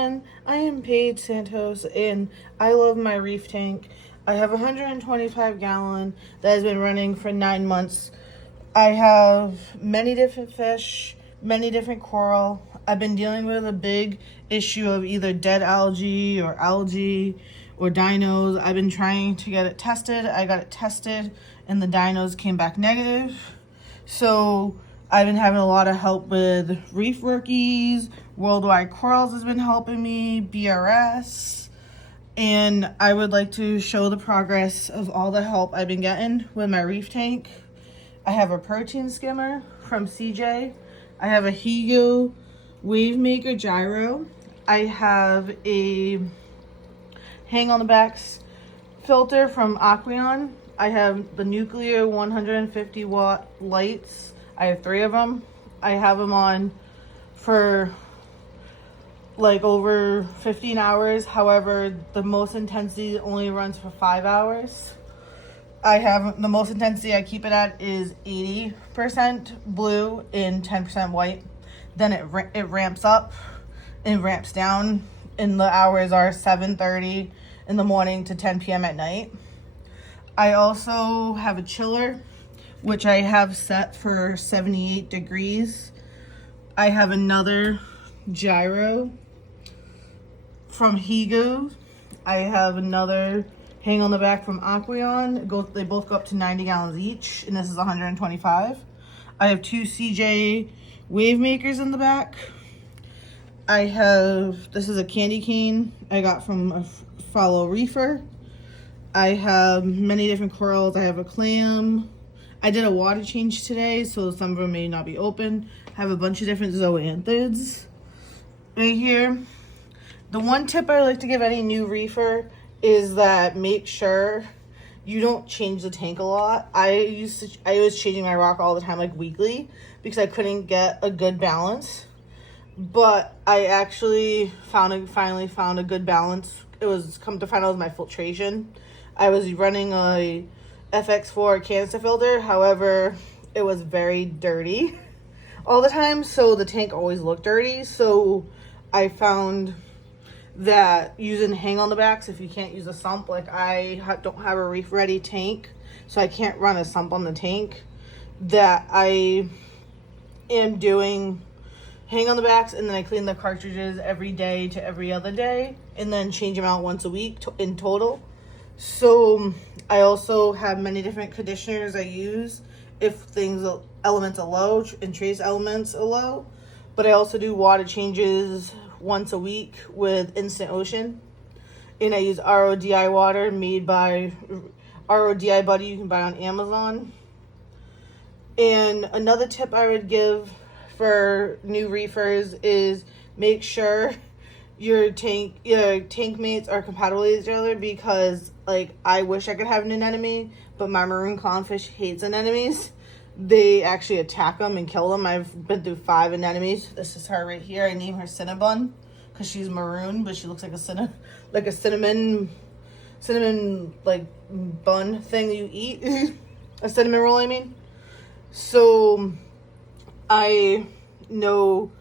everyone, I am Paige Santos and I love my reef tank. I have a 125 gallon that has been running for 9 months. I have many different fish, many different coral. I've been dealing with a big issue of either dead algae or dinos. I've been trying to get it tested. I got it tested and the dinos came back negative. So I've been having a lot of help with Reef Rookies, Worldwide Corals has been helping me, BRS, and I would like to show the progress of all the help I've been getting with my reef tank. I have a protein skimmer from CJ. I have a Higo Wave Maker gyro. I have a hang on the backs filter from Aqueon. I have the nuclear 150 watt lights. I have 3 of them. I have them on for like over 15 hours. However, the most intensity only runs for 5 hours. I have the most intensity I keep it at is 80% blue and 10% white. Then it ramps up and ramps down, and the hours are 7:30 in the morning to 10 p.m. at night. I also have a chiller, which I have set for 78 degrees. I have another gyro from Higo. I have another hang on the back from Aqueon. They both go up to 90 gallons each, and this is 125. I have 2 CJ wave makers in the back. This is a candy cane I got from a fellow reefer. I have many different corals. I have a clam. I did a water change today, so some of them may not be open. I have a bunch of different zoanthids right here. The one tip I like to give any new reefer is that make sure you don't change the tank a lot. I was changing my rock all the time, like weekly, because I couldn't get a good balance. But I actually finally found a good balance. It was, come to find out, it was my filtration. I was running a FX4 canister filter, however, it was very dirty all the time, so the tank always looked dirty. So I found that using hang on the backs, if you can't use a sump, like I don't have a reef ready tank, so I can't run a sump on the tank, that I am doing hang on the backs, and then I clean the cartridges every day to every other day, and then change them out once a week in total. So I also have many different conditioners I use if elements are low and trace elements are low. But I also do water changes once a week with Instant Ocean. And I use RODI water made by RODI Buddy, you can buy on Amazon. And another tip I would give for new reefers is make sure your tank mates are compatible with each other, because like I wish I could have an anemone, but my maroon clownfish hates anemones. They actually attack them and kill them. I've been through 5 anemones. This is her right here. I name her Cinnabon because she's maroon, but she looks like a cinnamon like bun thing you eat. A cinnamon roll, I mean. So I know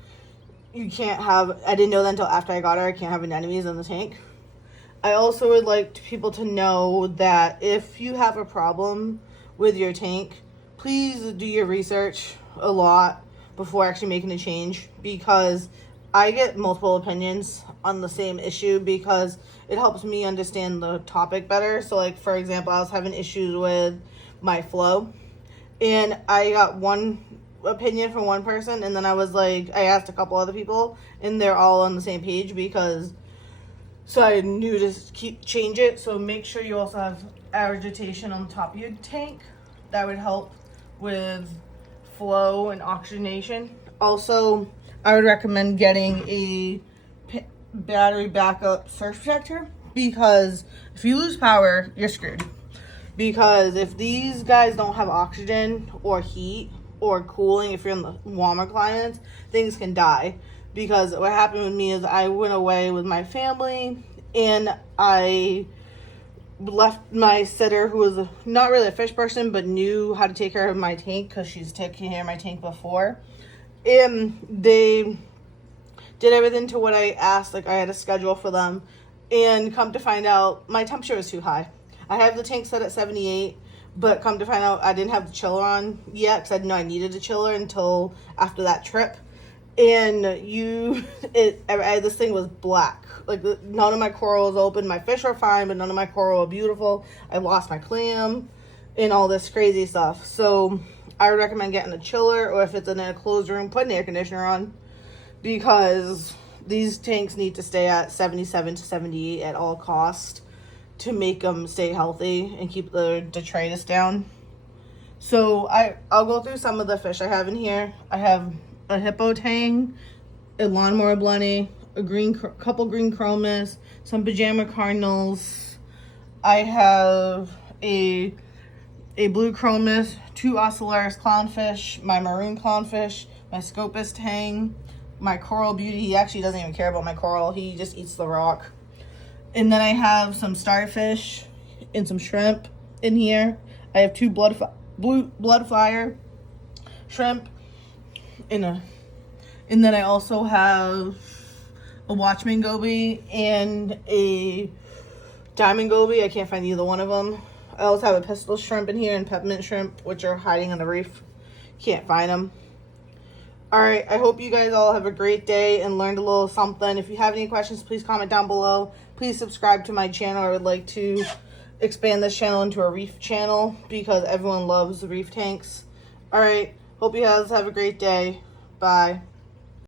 you can't have, I didn't know that until after I got her, I can't have anemones in the tank. I also would like people to know that if you have a problem with your tank, please do your research a lot before actually making a change, because I get multiple opinions on the same issue, because it helps me understand the topic better. So like, for example, I was having issues with my flow, and I got one opinion from one person, and then I asked a couple other people, and they're all on the same page, so I knew to change it. So make sure you also have agitation on the top of your tank. That would help with flow and oxygenation. Also, I would recommend getting a battery backup surge protector, because if you lose power, you're screwed. Because if these guys don't have oxygen or heat or cooling, if you're in the warmer climates, things can die. Because what happened with me is I went away with my family, and I left my sitter, who was not really a fish person but knew how to take care of my tank because she's taken care of my tank before. And they Did everything to what I asked, like I had a schedule for them. And come to find out, my temperature was too high. I have the tank set at 78, but come to find out I didn't have the chiller on yet because I didn't know I needed a chiller until after that trip. And this thing was black. Like, none of my coral was open. My fish are fine, but none of my coral are beautiful. I lost my clam and all this crazy stuff. So I would recommend getting a chiller, or if it's in a closed room, put an air conditioner on, because these tanks need to stay at 77 to 78 at all costs to make them stay healthy and keep the detritus down. So I'll go through some of the fish I have in here. I have a hippo tang, a lawnmower blenny, couple green chromas, some pajama cardinals. I have a blue chromis, 2 ocellaris clownfish, my maroon clownfish, my scopus tang, my coral beauty. He actually doesn't even care about my coral. He just eats the rock. And then I have some starfish and some shrimp in here. I have 2 blood flyer shrimp and then I also have a watchman goby and a diamond goby. I can't find either one of them. I also have a pistol shrimp in here and peppermint shrimp, which are hiding on the reef. Can't find them. Alright, I hope you guys all have a great day and learned a little something. If you have any questions, please comment down below. Please subscribe to my channel. I would like to expand this channel into a reef channel because everyone loves the reef tanks. Alright, hope you guys have a great day. Bye.